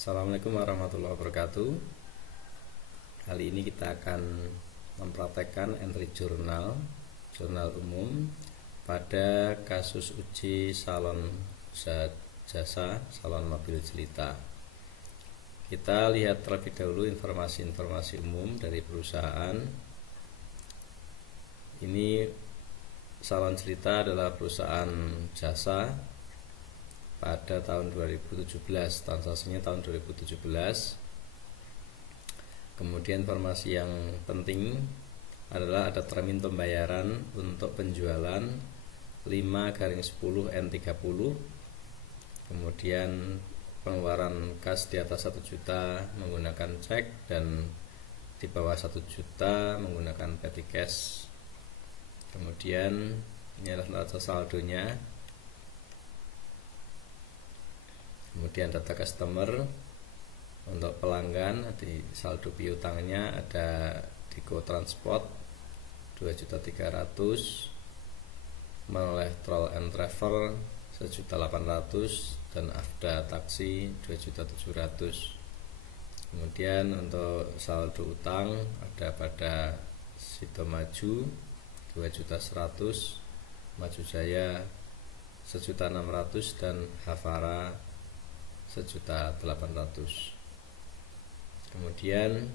Assalamualaikum warahmatullahi wabarakatuh. Kali ini kita akan mempraktekkan entry jurnal umum pada kasus uji salon jasa salon mobil jelita. Kita lihat terlebih dahulu informasi-informasi umum dari perusahaan. Ini Salon Jelita adalah perusahaan jasa pada tahun 2017, transaksinya tahun 2017. Kemudian informasi yang penting adalah ada termin pembayaran untuk penjualan 5/10 N30. Kemudian pengeluaran kas di atas 1 juta menggunakan cek dan di bawah 1 juta menggunakan petty cash. Kemudian ini adalah data saldonya. Kemudian data customer untuk pelanggan di saldo piutangnya ada di Go Transport 2.300.000, Meleh Troll and Travel 1.800.000 dan Afda Taksi 2.700.000. Kemudian untuk saldo utang ada pada Sido Maju 2.100.000, Maju Jaya 1.600.000 dan Havara 1.800.000. Kemudian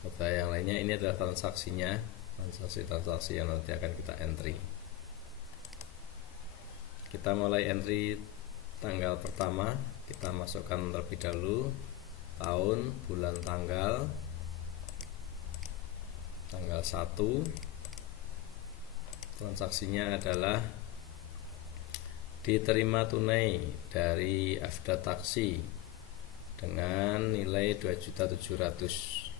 data yang lainnya ini adalah transaksinya, transaksi yang nanti akan kita entry. Kita mulai entry tanggal pertama, kita masukkan terlebih dahulu tahun, bulan, tanggal 1. Transaksinya adalah diterima tunai dari Afda Taksi dengan nilai 2.700.000.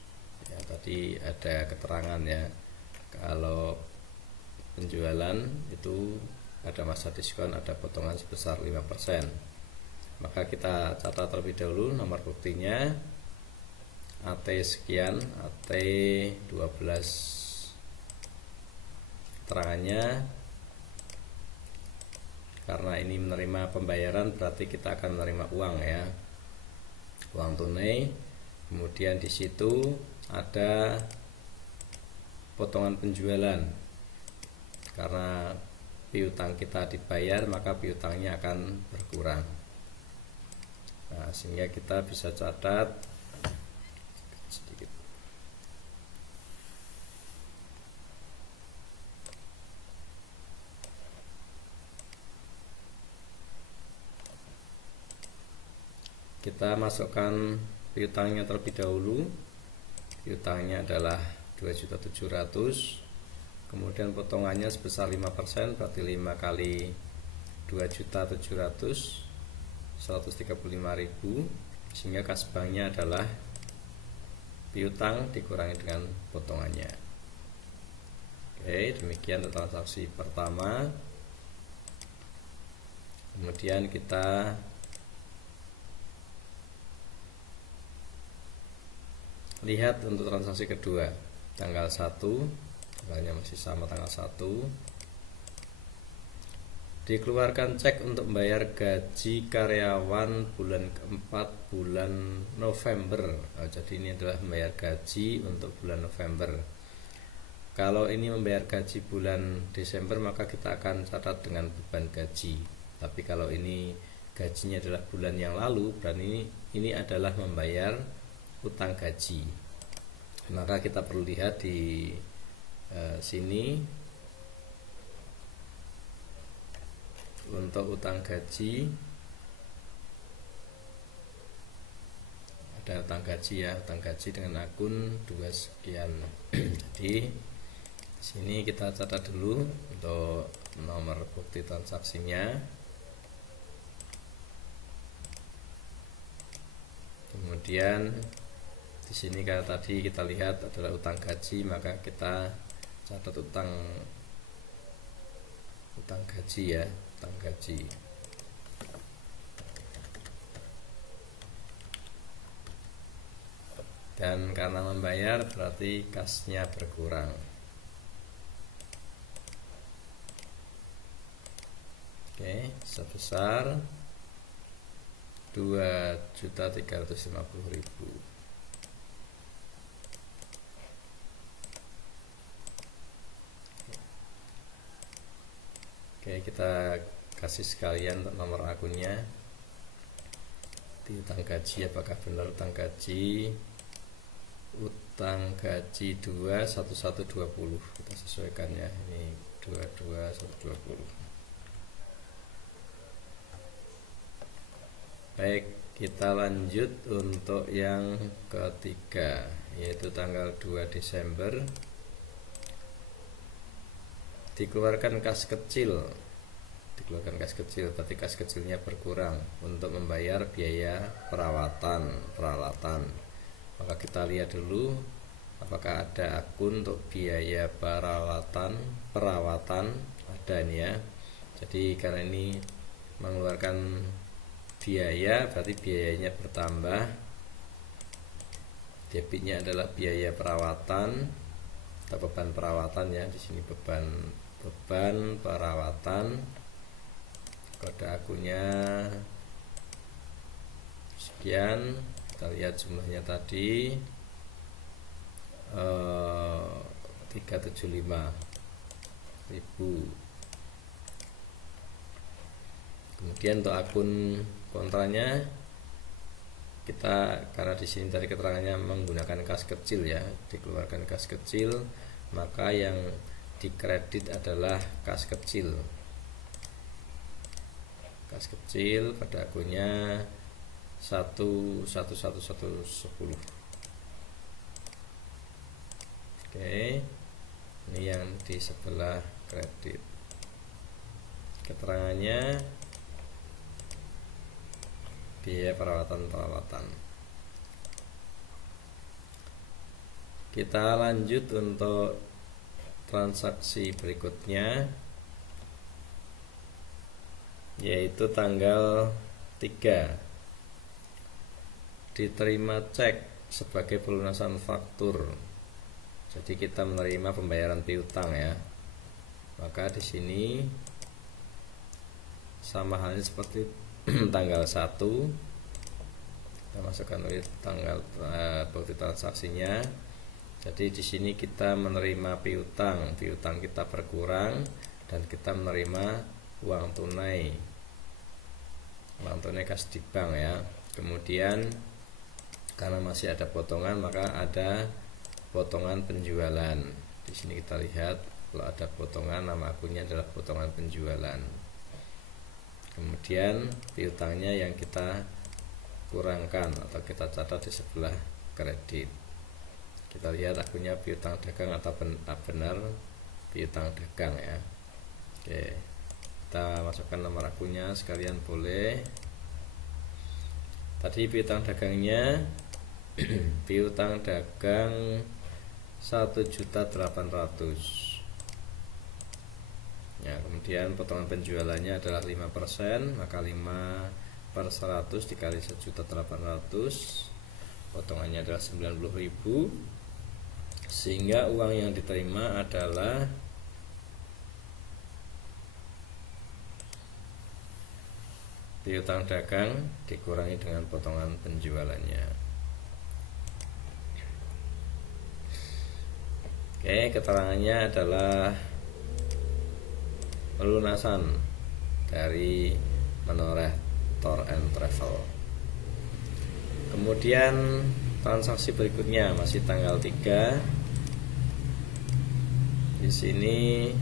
Ya, tadi ada keterangan ya, kalau penjualan itu ada masa diskon, ada potongan sebesar 5%. Maka kita catat terlebih dahulu nomor buktinya AT sekian, AT 12 keterangannya. Karena ini menerima pembayaran berarti kita akan menerima uang ya, uang tunai. Kemudian di situ ada potongan penjualan. Karena piutang kita dibayar maka piutangnya akan berkurang. Nah, sehingga kita bisa catat sedikit. Kita masukkan piutangnya terlebih dahulu. Piutangnya adalah 2.700.000. Kemudian potongannya sebesar 5%, berarti 5 kali 2.700.000 135.000, sehingga kas banknya adalah piutang dikurangi dengan potongannya. Oke, demikian transaksi pertama. Kemudian kita lihat untuk transaksi kedua, tanggal 1, tanggalnya masih sama, tanggal 1. Dikeluarkan cek untuk membayar gaji karyawan bulan keempat bulan November. Jadi ini adalah membayar gaji untuk bulan November. Kalau ini membayar gaji bulan Desember maka kita akan catat dengan beban gaji. Tapi kalau ini gajinya adalah bulan yang lalu, berarti ini adalah membayar utang gaji. Maka kita perlu lihat di sini untuk utang gaji, ada utang gaji ya, utang gaji dengan akun 2 sekian. Jadi sini kita catat dulu untuk nomor bukti transaksinya. Kemudian di sini kalau tadi kita lihat adalah utang gaji, maka kita catat utang gaji ya, utang gaji. Dan karena membayar berarti kasnya berkurang. Oke, sebesar 2.350.000. Oke, kita kasih sekalian nomor akunnya di utang gaji. Apakah benar utang gaji? Utang gaji 21120, kita sesuaikan ya, ini 22120. Baik, kita lanjut untuk yang ketiga, yaitu tanggal 2 Desember dikeluarkan kas kecil. Dikeluarkan kas kecil, berarti kas kecilnya berkurang untuk membayar biaya peralatan. Maka kita lihat dulu apakah ada akun untuk biaya perawatan ada nih ya. Jadi karena ini mengeluarkan biaya, berarti biayanya bertambah. Debitnya adalah biaya perawatan atau beban perawatan ya. Di sini beban perawatan. Kode akunnya sekian. Kita lihat jumlahnya tadi 375.000. Kemudian untuk akun kontranya kita, karena di sini tadi keterangannya menggunakan kas kecil ya, dikeluarkan kas kecil, maka yang dikredit adalah kas kecil. Kas kecil pada akunnya 11110. Oke, ini yang di sebelah kredit. Keterangannya biaya perawatan. Kita lanjut untuk transaksi berikutnya, yaitu tanggal 3 diterima cek sebagai pelunasan faktur. Jadi kita menerima pembayaran piutang ya. Maka di sini sama halnya seperti tanggal 1, kita masukkan tanggal bukti transaksinya. Jadi di sini kita menerima piutang kita berkurang dan kita menerima uang tunai kas di bank ya. Kemudian karena masih ada potongan, maka ada potongan penjualan. Di sini kita lihat kalau ada potongan, nama akunnya adalah potongan penjualan. Kemudian piutangnya yang kita kurangkan atau kita catat di sebelah kredit. Kita lihat akunnya piutang dagang atau benar piutang dagang ya. Oke, kita masukkan nomor akunnya sekalian boleh. Tadi piutang dagangnya piutang dagang 1.800.000 ya. Kemudian potongan penjualannya adalah 5%, maka 5/100 dikali 1.800.000, potongannya adalah 90.000, sehingga uang yang diterima adalah piutang dagang dikurangi dengan potongan penjualannya. Oke, keterangannya adalah pelunasan dari Menoreh Tour and Travel. Kemudian transaksi berikutnya masih tanggal 3. Di sini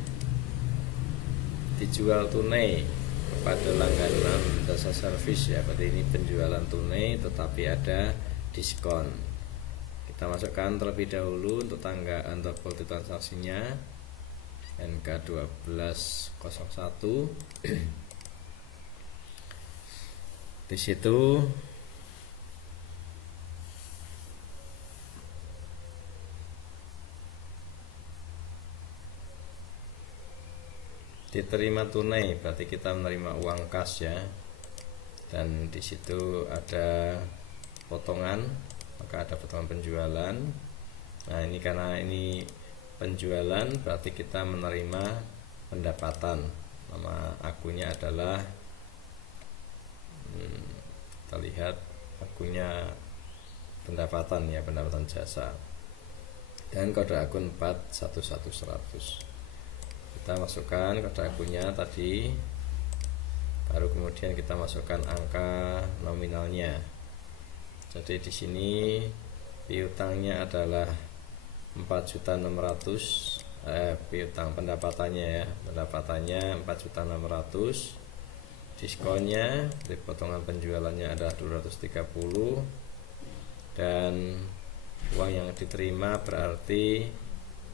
dijual tunai kepada langganan jasa servis ya. Berarti ini penjualan tunai tetapi ada diskon. Kita masukkan terlebih dahulu untuk untuk bukti transaksinya NK1201. Di situ diterima tunai, berarti kita menerima uang kas ya. Dan di situ ada potongan, maka ada potongan penjualan. Nah, ini karena ini penjualan, berarti kita menerima pendapatan. Nama akunnya adalah kita lihat akunnya pendapatan ya, pendapatan jasa, dan kode akun 411100. Kita masukkan kode akunnya tadi, baru kemudian kita masukkan angka nominalnya. Jadi di sini piutangnya adalah 4.600.000, piutang pendapatannya ya, pendapatannya 4.600.000, diskonnya dari potongan penjualannya adalah 230, dan uang yang diterima berarti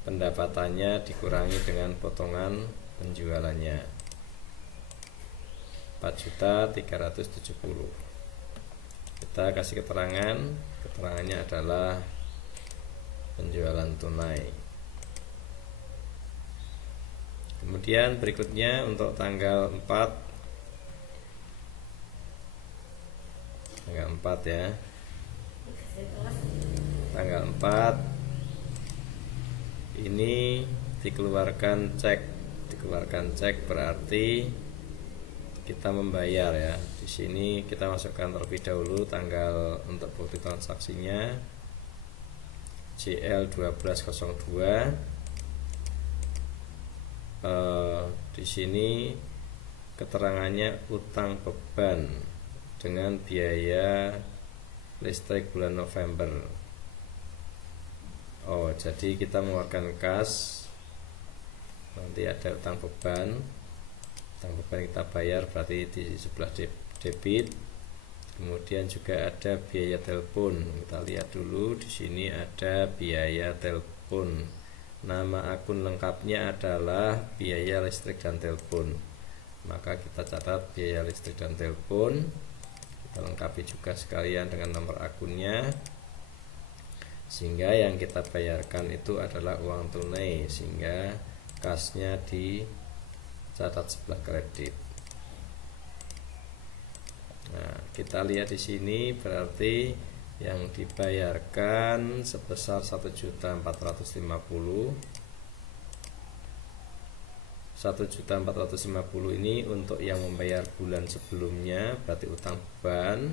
pendapatannya dikurangi dengan potongan penjualannya 4.370.000. Kita kasih keterangannya adalah penjualan tunai. Kemudian berikutnya untuk tanggal 4 ya, tanggal 4 ini dikeluarkan cek berarti kita membayar ya. Di sini kita masukkan terlebih dahulu tanggal untuk bukti transaksinya JL1202. Di sini keterangannya utang beban dengan biaya listrik bulan November. Jadi kita mengeluarkan kas, nanti ada utang beban kita bayar, berarti di sebelah debit. Kemudian juga ada biaya telepon. Kita lihat dulu, di sini ada biaya telepon. Nama akun lengkapnya adalah biaya listrik dan telepon. Maka kita catat biaya listrik dan telepon. Kita lengkapi juga sekalian dengan nomor akunnya, sehingga yang kita bayarkan itu adalah uang tunai, sehingga kasnya dicatat sebelah kredit. Nah, kita lihat di sini berarti yang dibayarkan sebesar 1.450.000. 1.450.000 ini untuk yang membayar bulan sebelumnya, berarti utang beban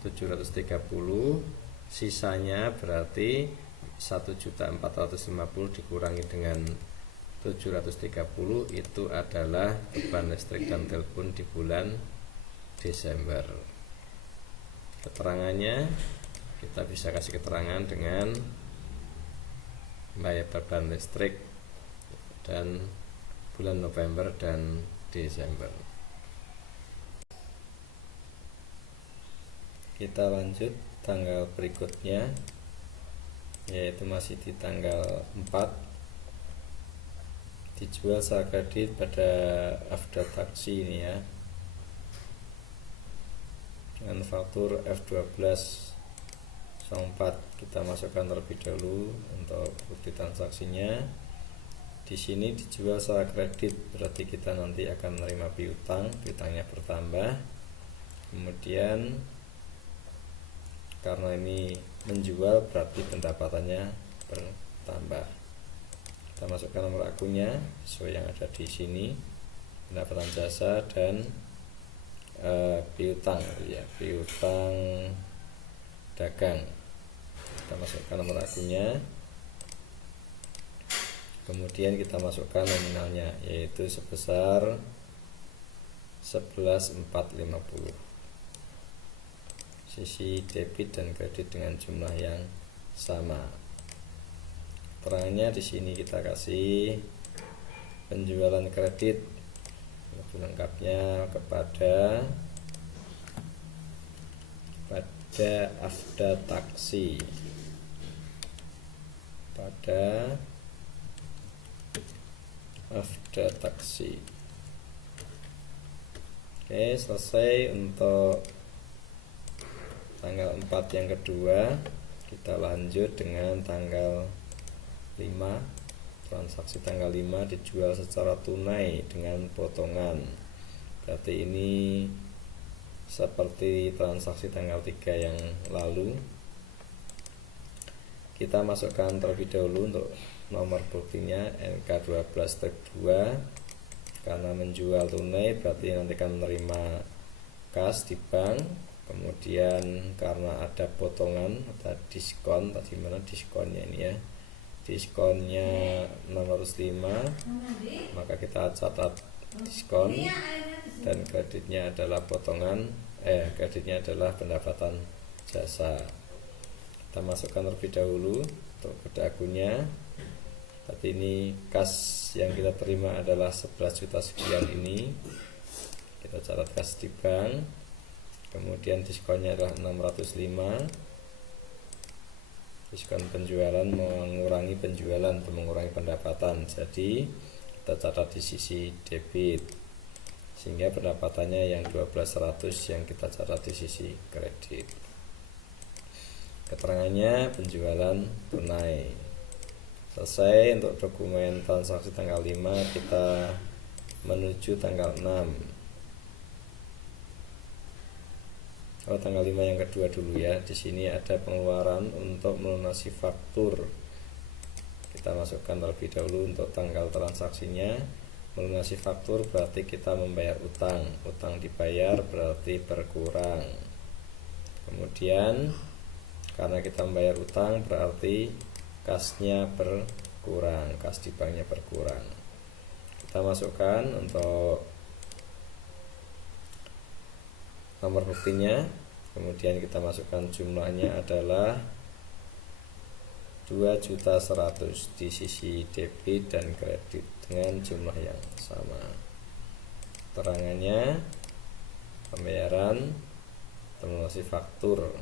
730. Sisanya berarti 1.450.000 dikurangi dengan 730, itu adalah beban listrik dan telepon di bulan Desember. Keterangannya kita bisa kasih keterangan dengan bayar beban listrik dan bulan November dan Desember. Kita lanjut tanggal berikutnya, yaitu masih di tanggal 4, dijual secara kredit pada Afda Taksi ini ya, dengan faktur F1204. Kita masukkan terlebih dahulu untuk bukti transaksinya. Di sini dijual secara kredit, berarti kita nanti akan menerima piutangnya bertambah. Kemudian karena ini menjual, berarti pendapatannya bertambah. Kita masukkan nomor akunnya sesuai yang ada di sini, pendapatan jasa dan piutang ya, piutang dagang. Kita masukkan nomor akunnya, kemudian kita masukkan nominalnya, yaitu sebesar 11.450. Sisi debit dan kredit dengan jumlah yang sama. Keterangannya di sini kita kasih penjualan kredit lebih lengkapnya kepada Afda Taksi, pada Afda Taksi. Oke, selesai untuk tanggal 4 yang kedua. Kita lanjut dengan tanggal 5. Transaksi tanggal 5 dijual secara tunai dengan potongan. Berarti ini seperti transaksi tanggal 3 yang lalu. Kita masukkan terlebih dahulu untuk nomor buktinya NK12-2. Karena menjual tunai berarti nanti akan menerima kas di bank. Kemudian karena ada potongan, ada diskon, tadi mana diskonnya ini ya, diskonnya 605, maka kita catat diskon, dan kreditnya adalah potongan, kreditnya adalah pendapatan jasa. Kita masukkan terlebih dahulu untuk kode akunnya. Tapi ini kas yang kita terima adalah 11 juta sekian ini. Kita catat kas di bank. Kemudian diskonnya adalah 605. Diskon penjualan mengurangi penjualan atau mengurangi pendapatan. Jadi kita catat di sisi debit, sehingga pendapatannya yang 1200 yang kita catat di sisi kredit. Keterangannya penjualan tunai. Selesai untuk dokumen transaksi tanggal 5, kita menuju tanggal 6. Tanggal 5 yang kedua dulu ya. Di sini ada pengeluaran untuk melunasi faktur. Kita masukkan terlebih dahulu untuk tanggal transaksinya. Melunasi faktur berarti kita membayar utang. Utang dibayar berarti berkurang. Kemudian karena kita membayar utang berarti kasnya berkurang, kas di banknya berkurang. Kita masukkan untuk nomor buktinya. Kemudian kita masukkan jumlahnya adalah 2.100.000 di sisi debit dan kredit dengan jumlah yang sama. Keterangannya pembayaran melunasi faktur.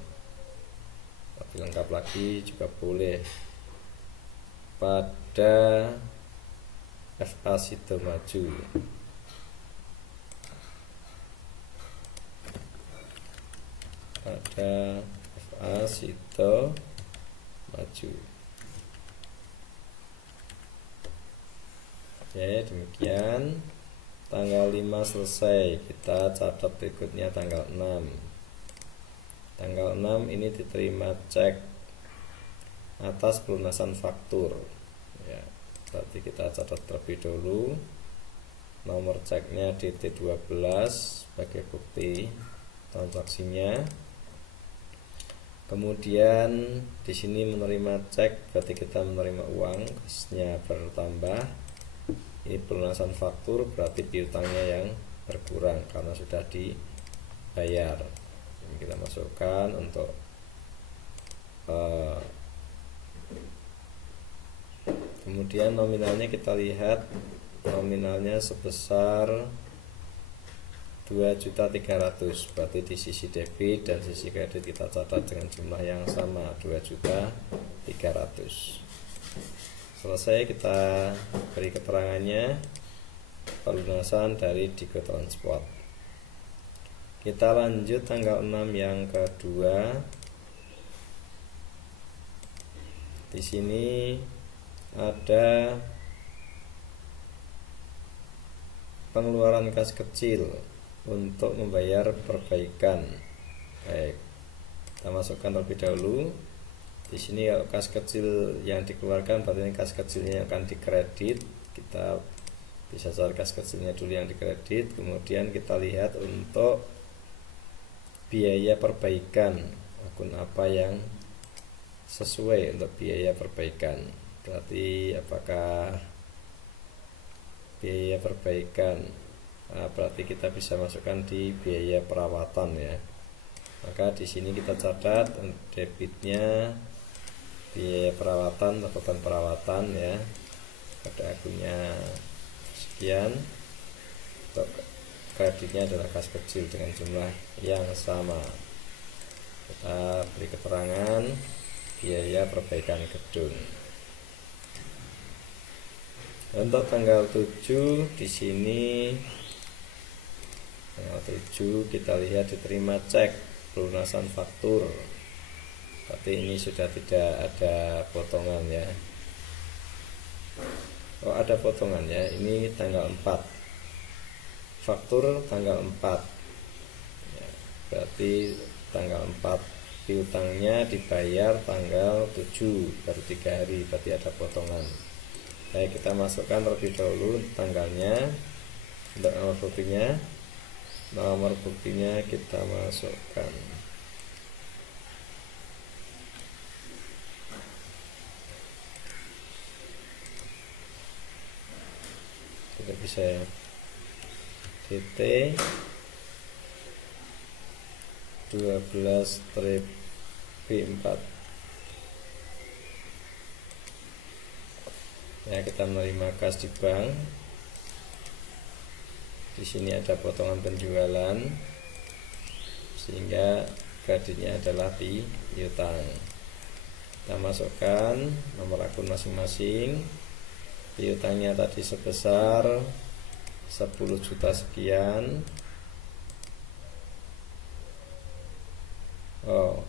Tapi lengkap lagi juga boleh pada FA Sidomaju. Pada FA Sidomaju. Oke, demikian. Tanggal 5 selesai. Kita catat berikutnya tanggal 6. Tanggal 6 ini diterima cek atas pelunasan faktur ya. Berarti kita catat terlebih dahulu nomor ceknya DT12 sebagai bukti transaksinya. Kemudian di sini menerima cek berarti kita menerima uang, kasnya bertambah. Ini pelunasan faktur berarti piutangnya yang berkurang karena sudah dibayar. Ini kita masukkan untuk kemudian nominalnya kita lihat, nominalnya sebesar 2.300.000, berarti di sisi debit dan sisi kredit kita catat dengan jumlah yang sama, 2.300.000. Selesai, kita beri keterangannya pelunasan dari Digo Transport. Kita lanjut tanggal 6 yang kedua. Di sini ada pengeluaran kas kecil untuk membayar perbaikan. Baik, kita masukkan terlebih dahulu. Di sini kas kecil yang dikeluarkan berarti kas kecilnya akan dikredit. Kita bisa cari kas kecilnya dulu yang dikredit. Kemudian kita lihat untuk biaya perbaikan, akun apa yang sesuai untuk biaya perbaikan. Berarti apakah biaya perbaikan, berarti kita bisa masukkan di biaya perawatan ya. Maka di sini kita catat debitnya biaya perawatan atau beban perawatan ya. Kode akunnya sekian. Untuk kreditnya adalah kas kecil dengan jumlah yang sama. Kita beri keterangan biaya perbaikan gedung. Untuk tanggal 7 di sini tanggal 7 kita lihat diterima cek pelunasan faktur. Tapi ini sudah tidak ada potongan ya. Oh, ada potongan ya. Ini tanggal 4. Faktur tanggal 4 ya, berarti tanggal 4 piutangnya dibayar tanggal 7, baru 3 hari, berarti ada potongan. Baik, kita masukkan terlebih dahulu tanggalnya untuk nomor buktinya Nomor buktinya kita masukkan. Tidak bisa ya. DT 12-B4. Ya, kita menerima kas di bank. Di sini ada potongan penjualan, sehingga kreditnya adalah piutang. Kita masukkan nomor akun masing-masing. Piutangnya tadi sebesar 10 juta sekian. Oh,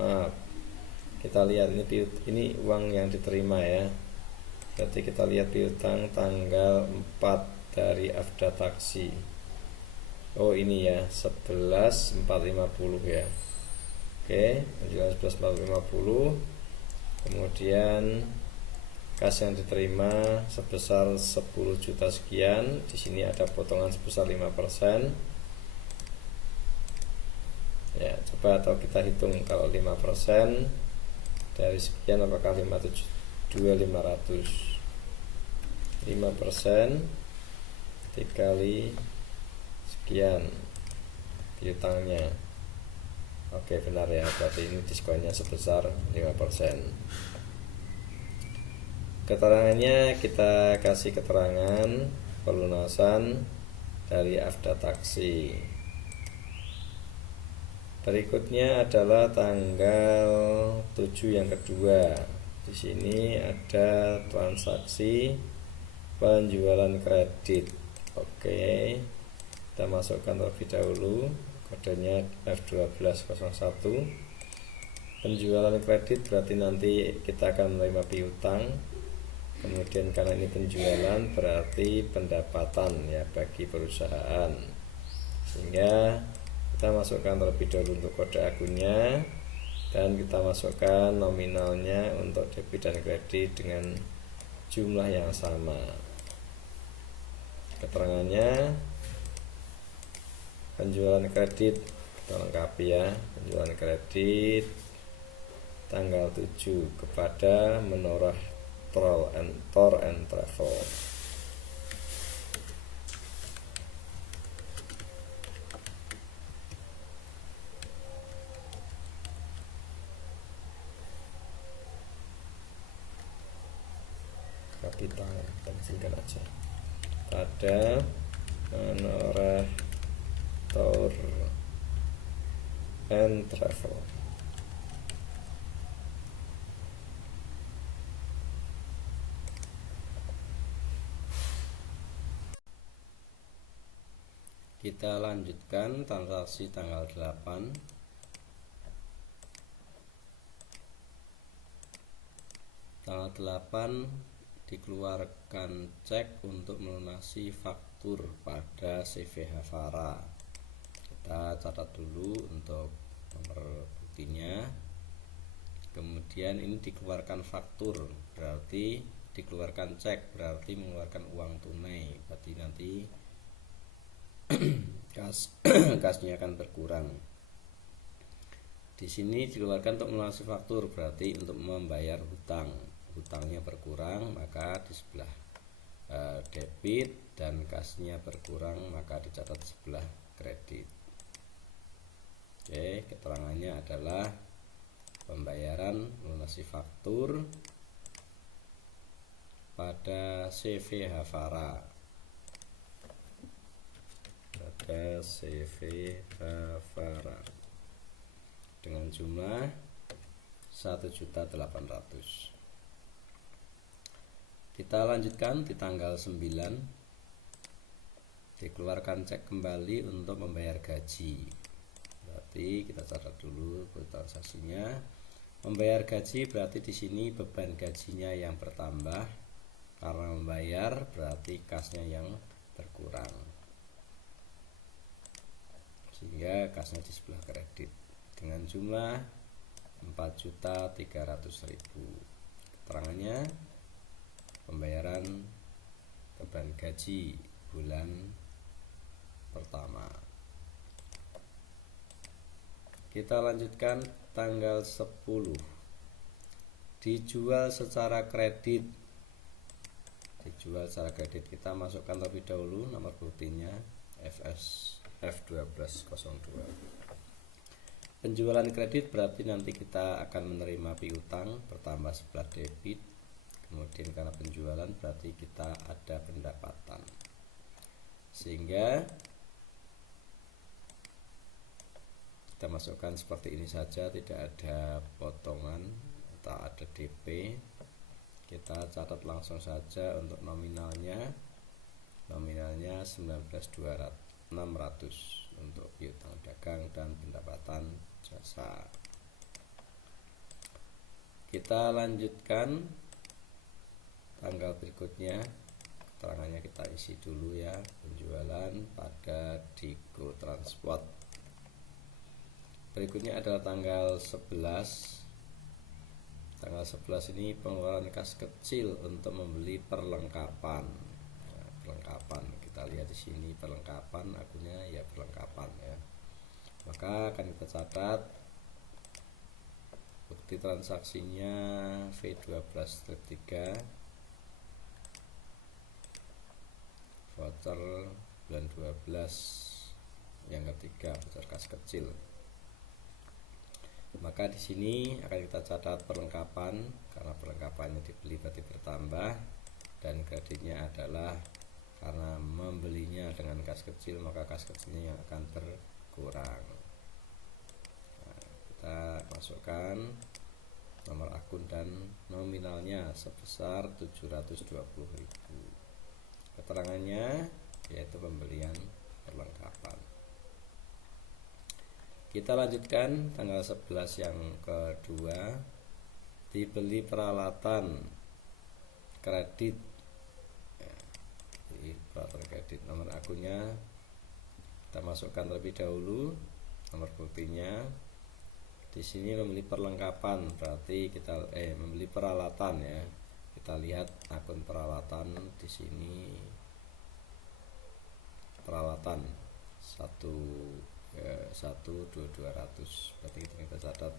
maaf. Kita lihat ini uang yang diterima ya. Berarti kita lihat piutang tanggal 4 dari Afda Taksi. Oh, ini ya, 11.450 ya. Oke, penjualan 11.450. Kemudian kas yang diterima sebesar 10 juta sekian. Di sini ada potongan sebesar 5%. Ya, coba atau kita hitung kalau 5% dari sekian apakah 500 5% dikali sekian piutangnya. Oke, benar ya, berarti ini diskonnya sebesar 5%. Keterangannya kita kasih keterangan pelunasan dari Afda Taksi. Berikutnya adalah tanggal 7 yang kedua. Di sini ada transaksi penjualan kredit. Oke, kita masukkan terlebih dahulu kodenya F1201. Penjualan kredit berarti nanti kita akan menerima piutang. Kemudian karena ini penjualan berarti pendapatan ya bagi perusahaan. Sehingga kita masukkan terlebih dahulu untuk kode akunnya, dan kita masukkan nominalnya untuk debit dan kredit dengan jumlah yang sama. Keterangannya penjualan kredit kita lengkapi ya, penjualan kredit tanggal 7 kepada Menorah Tour and Travel. Kapital pensikan aja pada Menorah Tour and Travel. Kita lanjutkan transaksi tanggal 8. Tanggal 8 dikeluarkan cek untuk melunasi faktur pada CV Havara. Kita catat dulu untuk nomor buktinya. Kemudian ini dikeluarkan faktur, berarti dikeluarkan cek, berarti mengeluarkan uang tunai. Berarti nanti kasnya akan berkurang. Di sini dikeluarkan untuk melunasi faktur, berarti untuk membayar hutangnya berkurang, maka di sebelah debit, dan kasnya berkurang maka dicatat sebelah kredit. Oke, keterangannya adalah pembayaran melunasi faktur pada CV Havara. Pada CV Havara dengan jumlah 1.800.000. Kita lanjutkan di tanggal 9. Dikeluarkan cek kembali untuk membayar gaji. Berarti kita catat dulu transaksinya. Membayar gaji berarti di sini beban gajinya yang bertambah karena membayar, berarti kasnya yang berkurang. Sehingga kasnya di sebelah kredit dengan jumlah 4.300.000. Keterangannya pembayaran beban gaji bulan pertama. Kita lanjutkan tanggal 10. Dijual secara kredit. Dijual secara kredit. Kita masukkan terlebih dahulu nomor buktinya F1202. Penjualan kredit berarti nanti kita akan menerima piutang bertambah sebelah debit. Kemudian karena penjualan berarti kita ada pendapatan. Sehingga kita masukkan seperti ini saja, tidak ada potongan atau ada DP. Kita catat langsung saja untuk nominalnya 19.600 untuk piutang dagang dan pendapatan jasa. Kita lanjutkan tanggal berikutnya, keterangannya kita isi dulu ya. Penjualan pada Digo Transport. Berikutnya adalah tanggal 11. Tanggal 11 ini pengeluaran kas kecil untuk membeli perlengkapan. Nah, perlengkapan kita lihat di sini, perlengkapan akunnya ya perlengkapan ya. Maka akan kita catat bukti transaksinya V12-3 voucher bulan 12 yang ketiga, voucher kas kecil. Maka di sini akan kita catat perlengkapan, karena perlengkapannya dibeli berarti bertambah, dan kreditnya adalah karena membelinya dengan kas kecil maka kas kecilnya yang akan berkurang. Nah, kita masukkan nomor akun dan nominalnya sebesar 720.000. Keterangannya yaitu pembelian perlengkapan. Kita lanjutkan tanggal 11 yang kedua, dibeli peralatan kredit. Ya, jadi peralatan kredit, nomor akunnya kita masukkan terlebih dahulu, nomor buktinya. Di sini membeli perlengkapan berarti kita membeli peralatan ya. Kita lihat akun peralatan di sini, peralatan 12200, berarti kita catat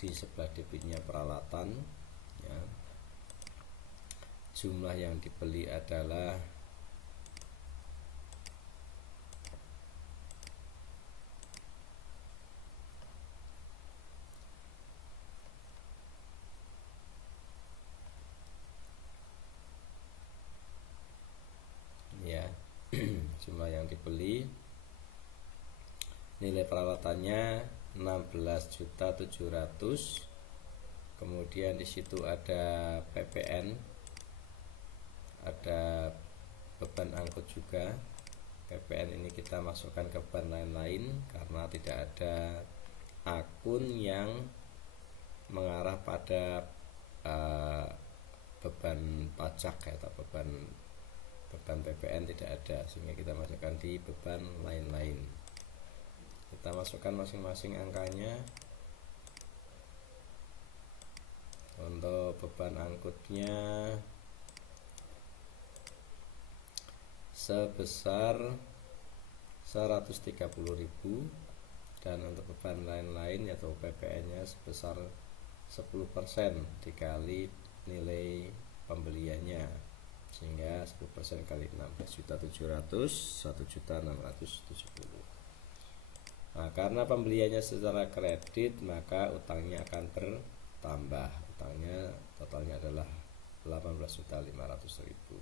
di sebelah debitnya peralatan ya. Jumlah yang dibeli adalah ya jumlah yang dibeli, nilai peralatannya 16.700.000. Kemudian di situ ada PPN, ada beban angkut juga. PPN ini kita masukkan ke beban lain-lain karena tidak ada akun yang mengarah pada beban pajak ya, atau beban PPN tidak ada, sehingga kita masukkan di beban lain-lain. Kita masukkan masing-masing angkanya. Untuk beban angkutnya sebesar 130.000, dan untuk beban lain-lain atau PPN-nya sebesar 10% dikali nilai pembeliannya, sehingga 10% kali 16.700, 1.670.000. Nah, karena pembeliannya secara kredit maka utangnya akan bertambah. Utangnya totalnya adalah 18.500.000.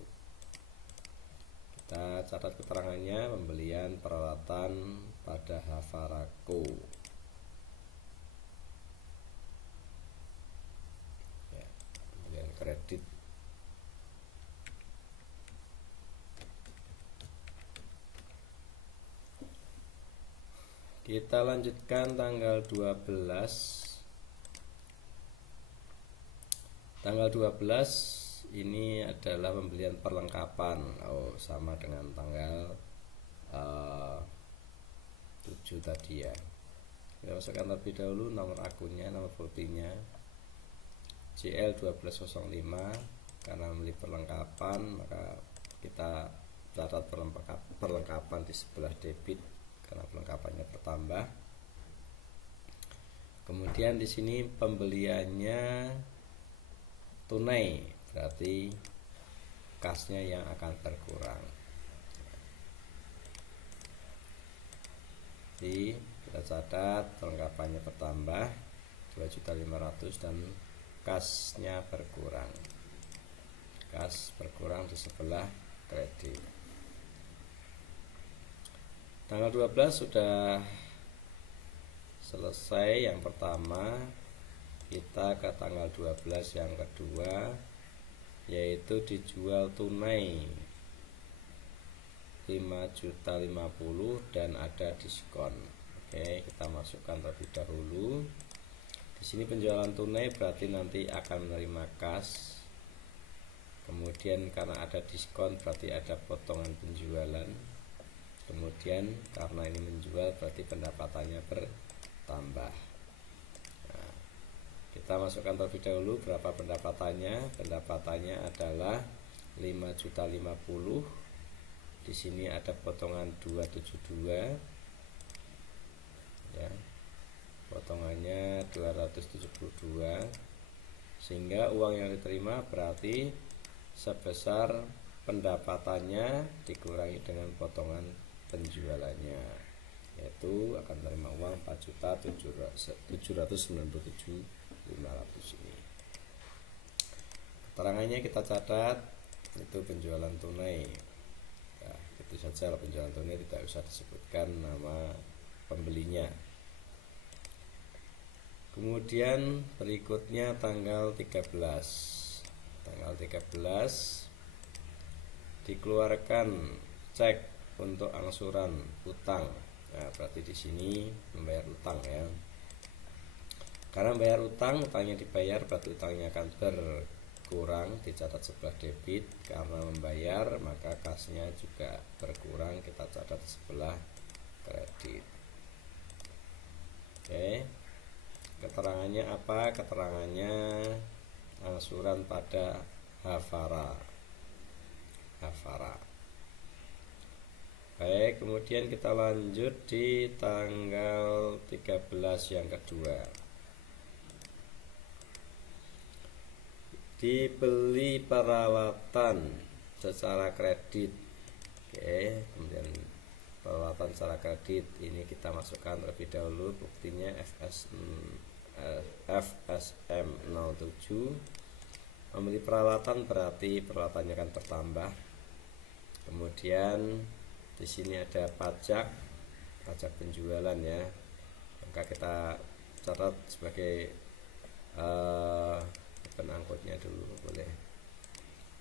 Kita catat keterangannya, pembelian peralatan pada Havarako ya, pembelian kredit. Kita lanjutkan tanggal 12. Tanggal 12 ini adalah pembelian perlengkapan. Sama dengan tanggal 7 tadi ya. Kita masukkan terlebih dahulu nomor akunnya, nomor buktinya JL1205. Karena membeli perlengkapan maka kita catat perlengkapan di sebelah debit karena perlengkapannya bertambah. Kemudian di sini pembeliannya tunai, berarti kasnya yang akan berkurang. Jadi kita catat perlengkapannya bertambah 2.500.000 dan kasnya berkurang. Kas berkurang di sebelah kredit. Tanggal 12 sudah selesai yang pertama. Kita ke tanggal 12 yang kedua, yaitu dijual tunai 5.050.000 dan ada diskon. Oke, kita masukkan terlebih dahulu. Di sini penjualan tunai berarti nanti akan menerima kas. Kemudian karena ada diskon berarti ada potongan penjualan. Kemudian karena ini menjual berarti pendapatannya bertambah. Nah, kita masukkan terlebih dahulu berapa pendapatannya. Pendapatannya adalah 5.050.000. Di sini ada potongan 272 ya. Potongannya 272 sehingga uang yang diterima berarti sebesar pendapatannya dikurangi dengan potongan penjualannya, yaitu akan menerima uang 4.797.500 ini. Keterangannya kita catat, itu penjualan tunai. Nah, itu saja, penjualan tunai tidak usah disebutkan nama pembelinya. Kemudian berikutnya tanggal 13. Tanggal 13 dikeluarkan cek untuk angsuran utang. Nah, berarti di sini membayar utang ya. Karena membayar utang, utangnya dibayar berarti utangnya akan berkurang, dicatat sebelah debit. Karena membayar maka kasnya juga berkurang, kita catat sebelah kredit. Oke. Keterangannya apa? Keterangannya angsuran pada Havara. Baik, kemudian kita lanjut di tanggal 13 yang kedua. Dibeli peralatan secara kredit. Oke, kemudian peralatan secara kredit ini kita masukkan terlebih dahulu buktinya FSM 07. Membeli peralatan berarti peralatannya akan bertambah. Kemudian di sini ada pajak penjualan ya. Maka kita catat sebagai beban angkutnya dulu boleh.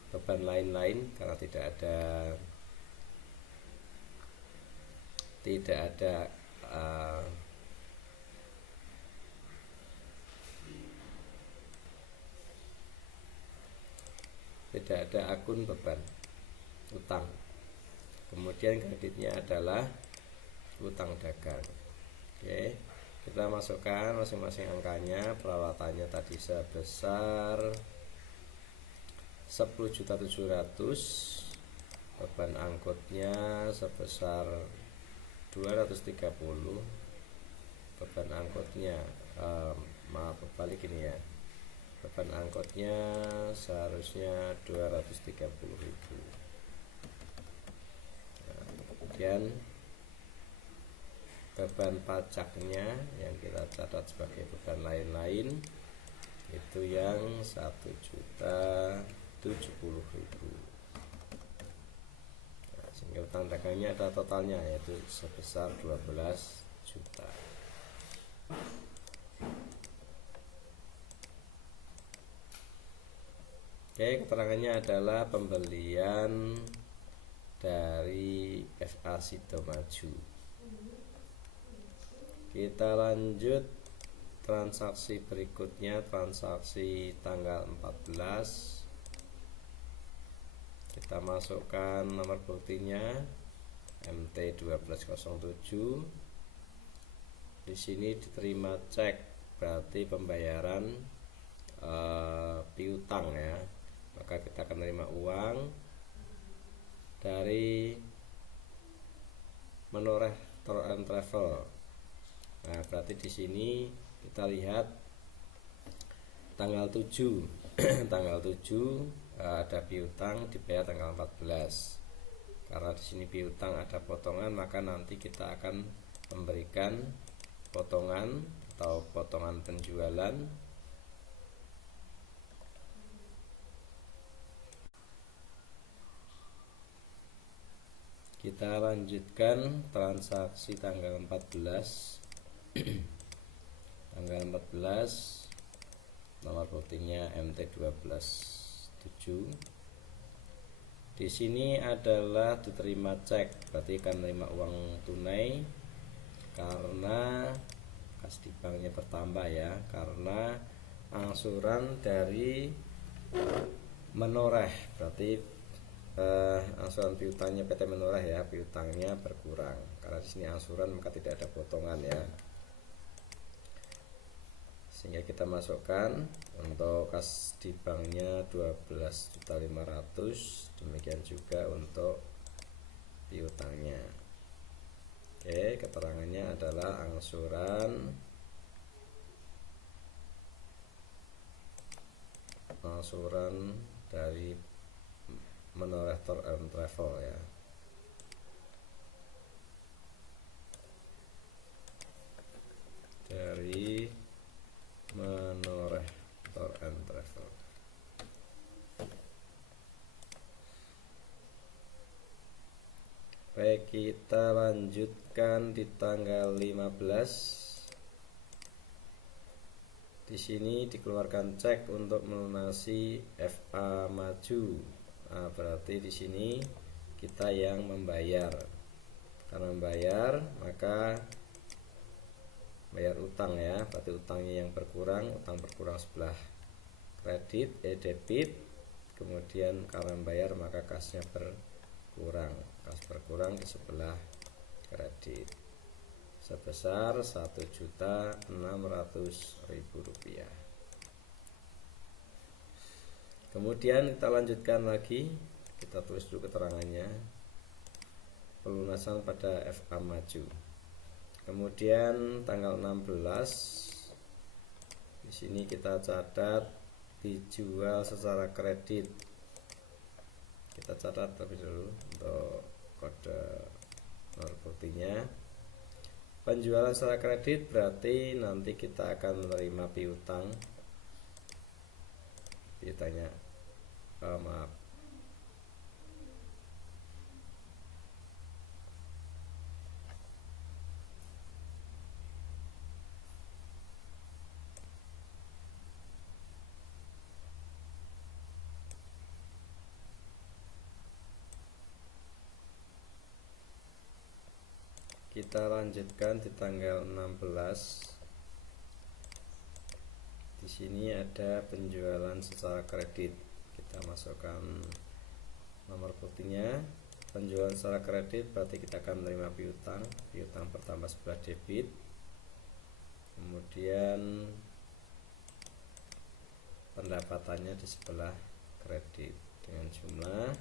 Beban lain-lain karena tidak ada akun beban utang. Kemudian kreditnya adalah utang dagang. Oke, kita masukkan masing-masing angkanya. Peralatannya tadi sebesar 10.700.000, beban angkutnya sebesar 230, beban angkutnya maaf balik ini ya, beban angkutnya seharusnya 230.000. Nah, kemudian beban pajaknya yang kita catat sebagai beban lain-lain itu yang 1.070.000. Sehingga utang dagangnya ada totalnya yaitu sebesar 12 juta. Oke, keterangannya adalah pembelian dari FA Sidomaju. Kita lanjut transaksi berikutnya, transaksi tanggal 14. Kita masukkan nomor buktinya MT1207. Di sini diterima cek, berarti pembayaran piutang ya. Maka kita akan menerima uang dari Menoreh Tour and Travel. Nah, berarti di sini Kita lihat tanggal 7 tanggal 7 ada piutang dibayar tanggal 14. Karena di sini piutang ada potongan, maka nanti kita akan memberikan potongan atau potongan penjualan kita lanjutkan transaksi tanggal 14 tanggal 14 nomor routingnya MT127. Di sini adalah diterima cek, berarti akan menerima uang tunai karena kas di banknya bertambah ya, karena angsuran dari Menoreh, berarti angsuran piutangnya PT Menoreh ya, piutangnya berkurang karena di sini angsuran maka tidak ada potongan ya, sehingga kita masukkan untuk kas di banknya 12.500.000, demikian juga untuk piutangnya. Oke, keterangannya adalah angsuran dari Menoreh Tour and Travel ya. Dari Menoreh Tour and Travel. Baik, kita lanjutkan di tanggal 15. Di sini dikeluarkan cek untuk melunasi FA Maju. Nah, berarti di sini kita yang membayar. Karena membayar, maka bayar utang ya, berarti utangnya yang berkurang, utang berkurang sebelah kredit, debit. Kemudian karena membayar maka kasnya berkurang, kas berkurang di sebelah kredit sebesar Rp1.600.000. Kemudian kita lanjutkan lagi, kita tulis dulu keterangannya, pelunasan pada FA Maju. Kemudian tanggal 16 di sini kita catat dijual secara kredit. Kita catat terlebih dulu untuk kode nomor buktinya. Penjualan secara kredit berarti nanti kita akan menerima piutangnya maaf, kita lanjutkan di tanggal 16. Di sini ada penjualan secara kredit. Kita masukkan nomor buktinya. Penjualan secara kredit berarti kita akan menerima piutang bertambah sebelah debit. Kemudian pendapatannya di sebelah kredit dengan jumlah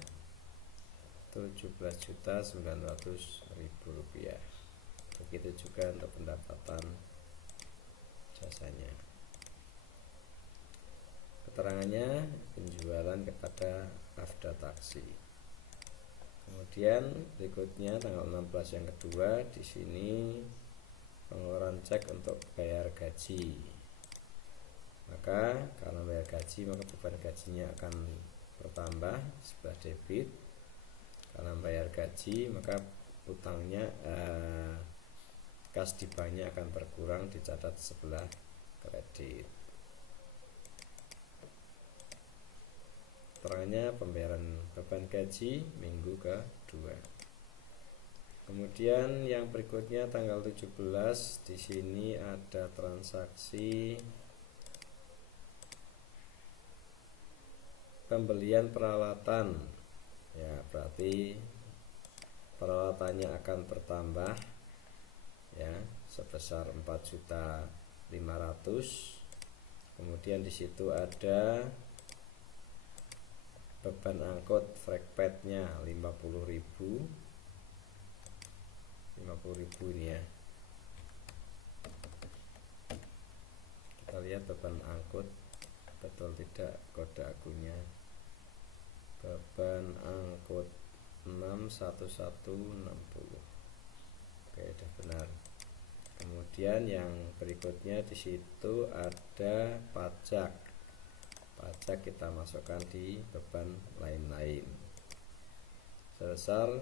Rp17.900.000. Begitu juga untuk pendapatan jasanya. Keterangannya penjualan kepada Afda Taksi. Kemudian berikutnya tanggal 16 yang kedua, di sini pengeluaran cek untuk bayar gaji. Maka karena bayar gaji maka beban gajinya akan bertambah sebelah debit. Karena bayar gaji maka utangnya kas di banknya akan berkurang, dicatat sebelah kredit. Keterangannya pembayaran beban gaji minggu kedua. Kemudian yang berikutnya tanggal 17, di sini ada transaksi pembelian peralatan. Ya, berarti peralatannya akan bertambah ya sebesar 4.500.000. Kemudian di situ ada beban angkut frekpetnya 50.000 ini ya. lihat beban angkut betul tidak kode akunnya. Beban angkut 61160. Oke, sudah benar. Kemudian yang berikutnya di situ ada pajak. Pajak kita masukkan di beban lain-lain. Sebesar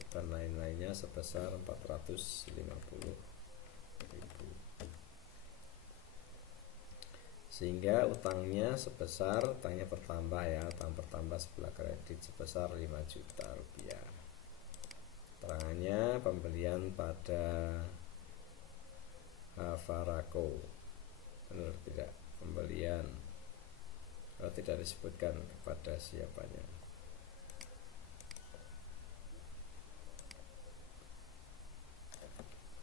beban lain-lainnya sebesar 450.000. Sehingga utangnya bertambah ya, utang bertambah sebelah kredit sebesar 5 juta rupiah. Keterangannya pembelian pada Havaraco, benar tidak? Pembelian kalau tidak disebutkan kepada siapanya.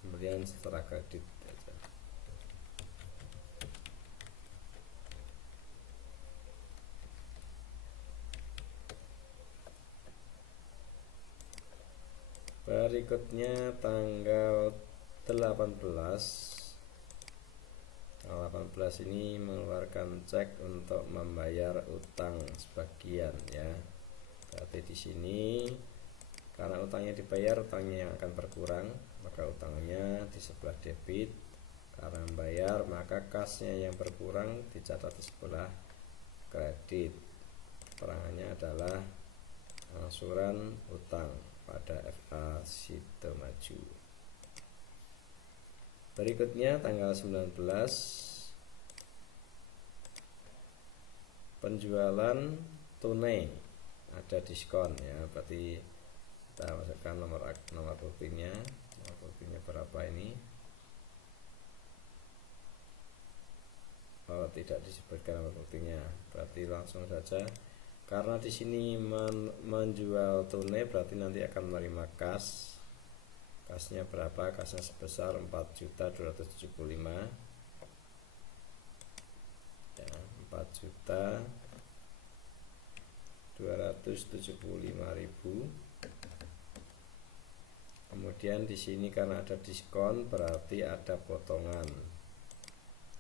Pembelian secara kredit aja. Berikutnya tanggal 18 ini mengeluarkan cek untuk membayar utang sebagian ya. Berarti di sini karena utangnya dibayar, utangnya yang akan berkurang, maka utangnya di sebelah debit. Karena membayar, maka kasnya yang berkurang dicatat di sebelah kredit. Keterangannya adalah angsuran utang pada FA Sidomaju. Berikutnya tanggal 19 penjualan tunai ada diskon ya, berarti kita masukkan nomor buktinya. Nomor buktinya berapa ini? Oh, tidak disebutkan nomor buktinya, berarti langsung saja. Karena di sini menjual tunai berarti nanti akan menerima kas. Kasnya berapa? Kasnya sebesar 4.275 ya, 4.275.000. Kemudian di sini karena ada diskon berarti ada potongan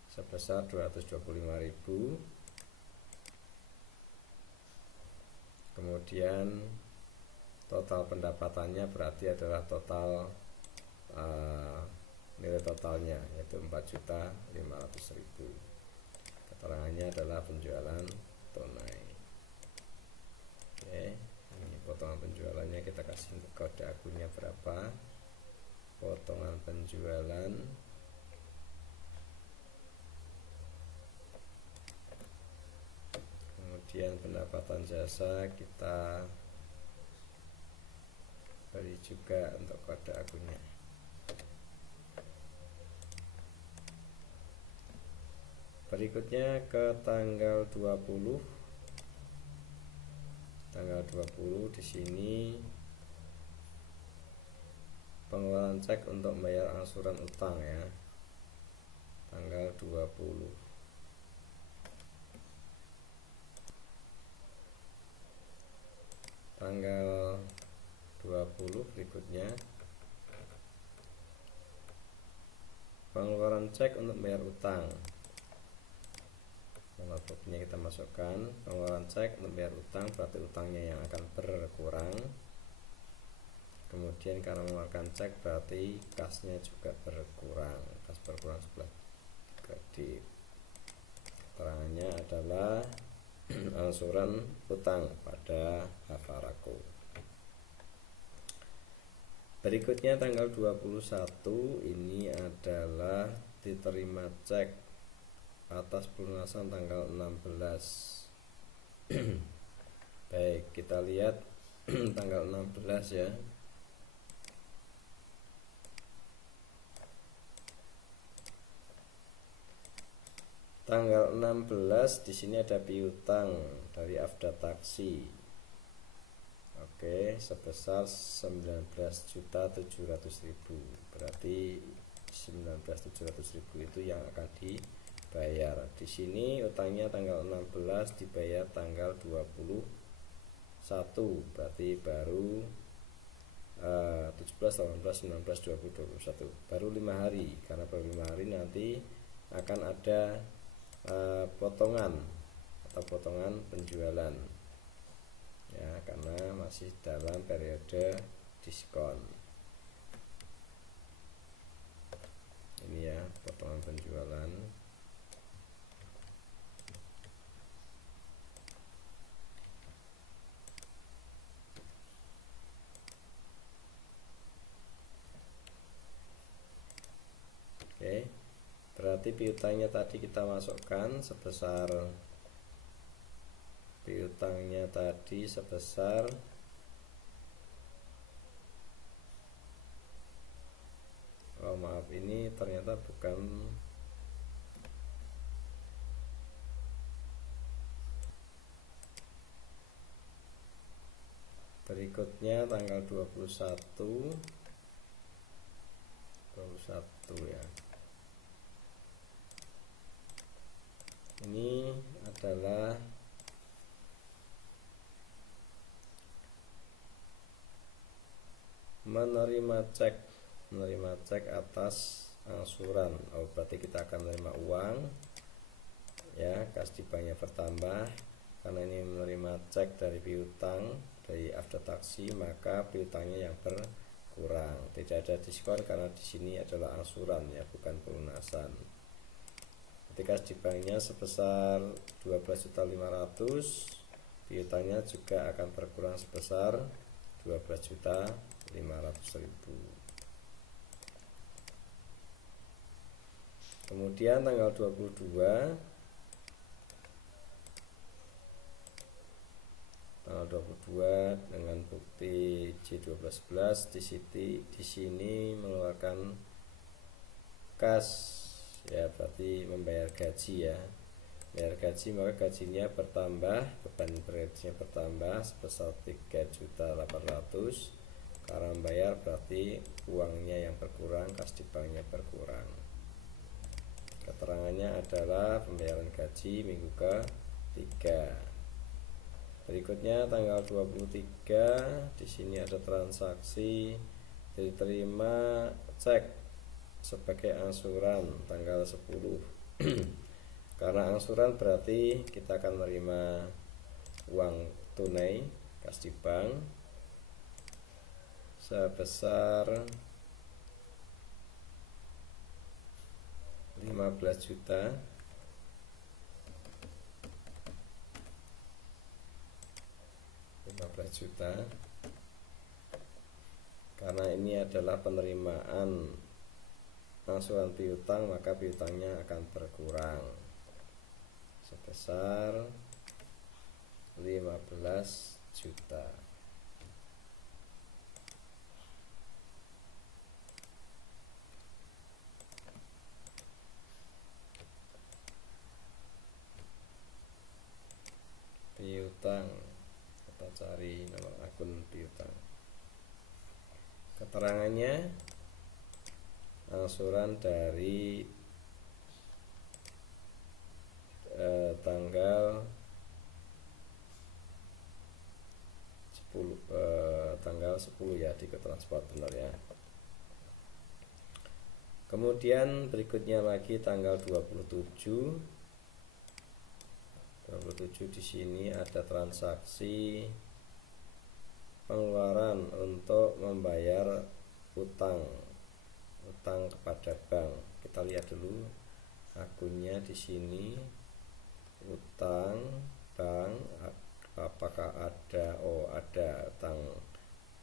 sebesar 225.000. Kemudian total pendapatannya berarti adalah total nilai totalnya yaitu 4.500.000. Keterangannya adalah penjualan tunai. Oke, ini potongan penjualannya, kita kasih kode akunnya berapa. Potongan penjualan kemudian pendapatan jasa kita beri juga untuk kode akunnya. Berikutnya ke tanggal 20. Tanggal 20 di sini pengeluaran cek untuk membayar angsuran utang ya. Tanggal 20. Tanggal 20 berikutnya pengeluaran cek untuk membayar utang. Nomor buktinya kita masukkan. Pengeluaran cek untuk membayar utang berarti utangnya yang akan berkurang. Kemudian karena mengeluarkan cek berarti kasnya juga berkurang. Kas berkurang sebelah kredit. Keterangannya adalah angsuran utang pada Havaraco. Berikutnya tanggal 21 ini adalah diterima cek atas pelunasan tanggal 16. Baik, kita lihat tanggal 16 ya. Tanggal 16 di sini ada piutang dari Afda Taksi. Oke, sebesar 19.700.000. Berarti 19.700.000 itu yang akan dibayar. Di sini utangnya tanggal 16 dibayar tanggal 21. Berarti baru 17, 18, 19, 20, 21. Baru 5 hari. Karena baru 5 hari nanti akan ada potongan atau potongan penjualan ya, karena masih dalam periode diskon. Ini ya potongan penjualan. Oke, berarti piutangnya tadi kita masukkan sebesar oh maaf, ini ternyata bukan berikutnya tanggal 21 ya. Ini adalah menerima cek atas angsuran. Oh, berarti kita akan menerima uang ya, kas di banknya bertambah karena ini menerima cek dari piutang dari after taksi, maka piutangnya yang berkurang. Tidak ada diskon karena di sini adalah angsuran ya, bukan pelunasan. Ketika di banknya sebesar 12.500.000, piutangnya juga akan berkurang sebesar 12.500.000. Kemudian tanggal 22 dengan bukti J1211 di sini mengeluarkan kas ya, berarti membayar gaji ya. Bayar gaji, maka gajinya bertambah, beban gajinya bertambah sebesar 3.800.000 karena membayar, berarti uangnya yang berkurang, kas di banknya berkurang. Keterangannya adalah pembayaran gaji minggu ke-3. Berikutnya tanggal 23 di sini ada transaksi diterima cek sebagai angsuran tanggal 10. Karena angsuran berarti kita akan menerima uang tunai kas di bank sebesar 15 juta. Karena ini adalah penerimaan angsuran piutang, maka piutangnya akan berkurang sebesar 15 juta. Piutang, kita cari nomor akun piutang. Keterangannya angsuran dari tanggal 10 ya, di transport benar ya. Kemudian berikutnya lagi tanggal 27 di sini ada transaksi pengeluaran untuk membayar utang kepada bank. Kita lihat dulu akunnya di sini, utang bank, apakah ada? Oh, ada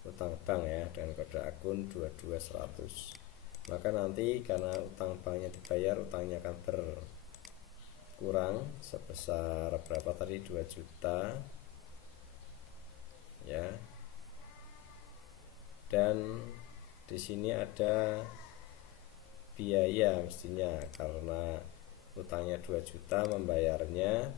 utang bank ya, dengan kode akun 22100. Maka nanti karena utang banknya dibayar, utangnya akan berkurang sebesar berapa tadi, 2 juta ya. Dan di sini ada biaya mestinya, karena utangnya 2 juta, membayarnya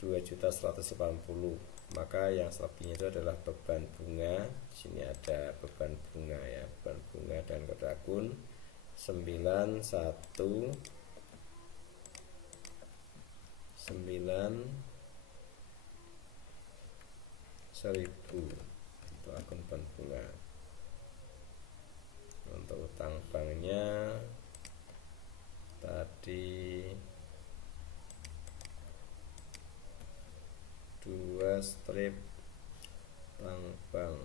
2.180.000, maka yang selebihnya itu adalah beban bunga. Di sini ada beban bunga ya, beban bunga dan kode akun 91.9 1.000 untuk akun beban bunga. Untuk utang banknya tadi jadi 2 strip bank.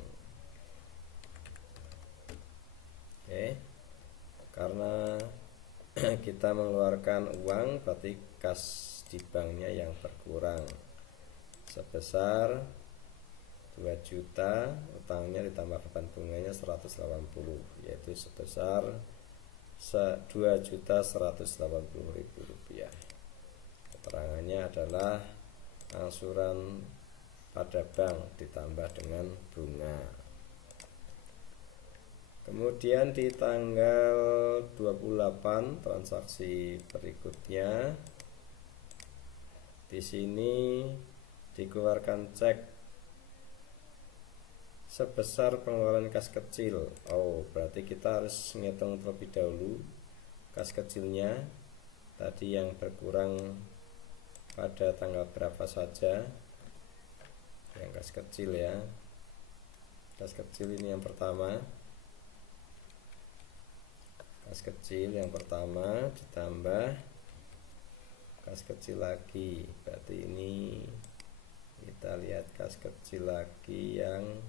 Oke, karena kita mengeluarkan uang berarti kas di banknya yang berkurang sebesar 2 juta, utangnya ditambah beban bunganya 180, yaitu sebesar 2.180.000 rupiah. Keterangannya adalah angsuran pada bank ditambah dengan bunga. Kemudian di tanggal 28 transaksi berikutnya, di sini dikeluarkan cek sebesar pengeluaran kas kecil. Oh, berarti kita harus ngitung terlebih dahulu kas kecilnya tadi yang berkurang pada tanggal berapa saja. Yang kas kecil ya, kas kecil ini yang pertama, kas kecil yang pertama ditambah kas kecil lagi, berarti ini kita lihat kas kecil lagi yang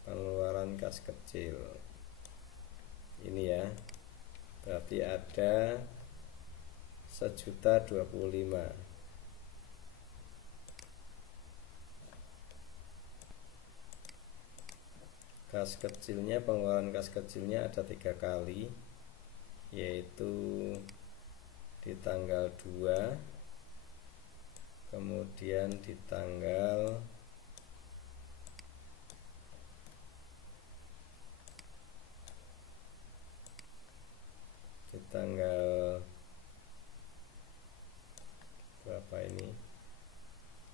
pengeluaran kas kecil ini ya, berarti ada 1.025.000. Kas kecilnya, pengeluaran kas kecilnya ada 3 kali, yaitu di tanggal 2, kemudian di tanggal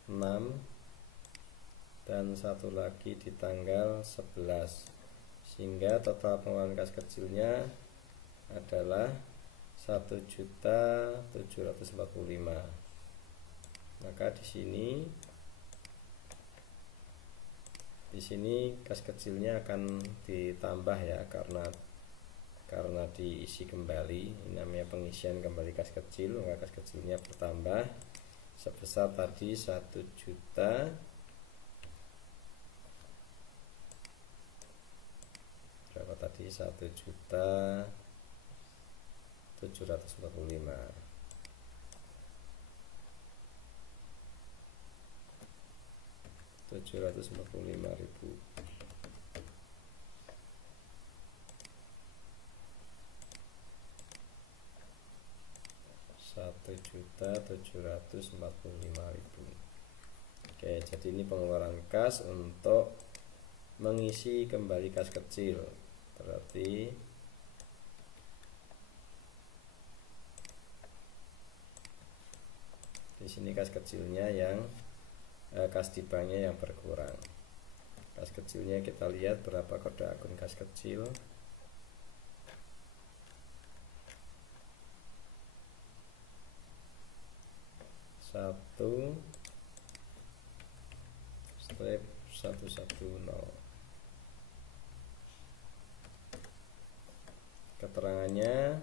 6, dan satu lagi di tanggal 11, sehingga total pengeluaran kas kecilnya adalah 1.745.000. Maka di sini kas kecilnya akan ditambah ya, karena diisi kembali. Ini namanya pengisian kembali kas kecil, maka kas kecilnya bertambah sebesar tadi 1.745.000. Berapa tadi? 1.745.000. Oke, jadi ini pengeluaran kas untuk mengisi kembali kas kecil. Berarti di sini kas kecilnya yang kas di banknya yang berkurang. Kas kecilnya kita lihat berapa kode akun kas kecil. Satu strip 110. Keterangannya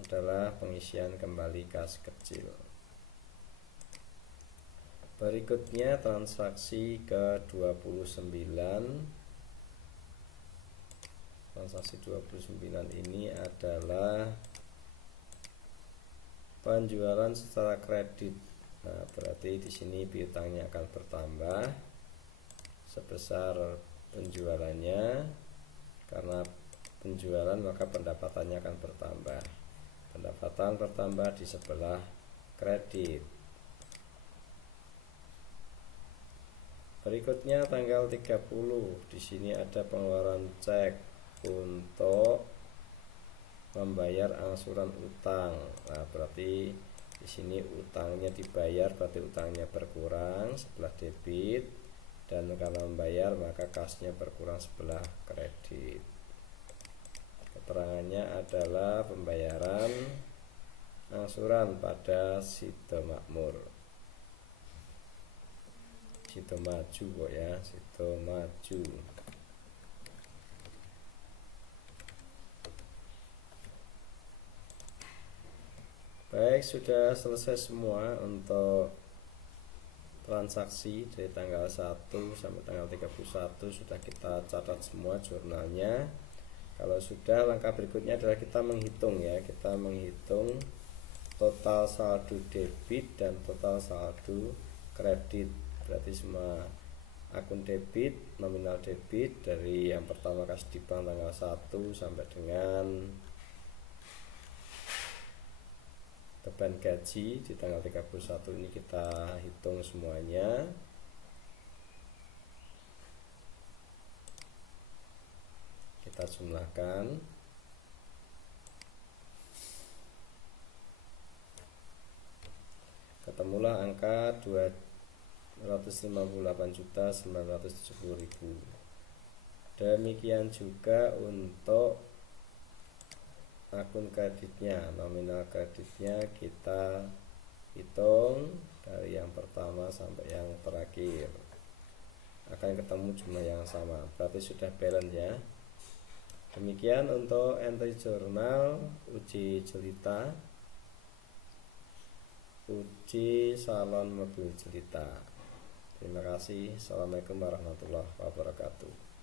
adalah pengisian kembali kas kecil. Berikutnya transaksi ke-29. Transaksi 29 ini adalah penjualan secara kredit. Nah, berarti di sini piutangnya akan bertambah sebesar penjualannya. Karena penjualan maka pendapatannya akan bertambah. Pendapatan bertambah di sebelah kredit. Berikutnya tanggal 30. Di sini ada pengeluaran cek untuk membayar angsuran utang. Nah, berarti di sini utangnya dibayar, berarti utangnya berkurang sebelah debit, dan karena membayar maka kasnya berkurang sebelah kredit. Keterangannya adalah pembayaran angsuran pada Sido Makmur, Sido Maju kok ya, Sido Maju. Baik, sudah selesai semua untuk transaksi dari tanggal 1 sampai tanggal 31 sudah kita catat semua jurnalnya. Kalau sudah, langkah berikutnya adalah kita menghitung ya. Kita menghitung total saldo debit dan total saldo kredit. Berarti semua akun debit, nominal debit dari yang pertama kas di bank tanggal 1 sampai dengan beban gaji di tanggal 31 ini kita hitung semuanya. Kita jumlahkan. Ketemulah angka 258.970.000. Demikian juga untuk akun kreditnya, nominal kreditnya kita hitung dari yang pertama sampai yang terakhir, akan ketemu jumlah yang sama, berarti sudah balance ya. Demikian untuk entry jurnal uji jelita, uji salon mobil jelita. Terima kasih. Assalamualaikum warahmatullahi wabarakatuh.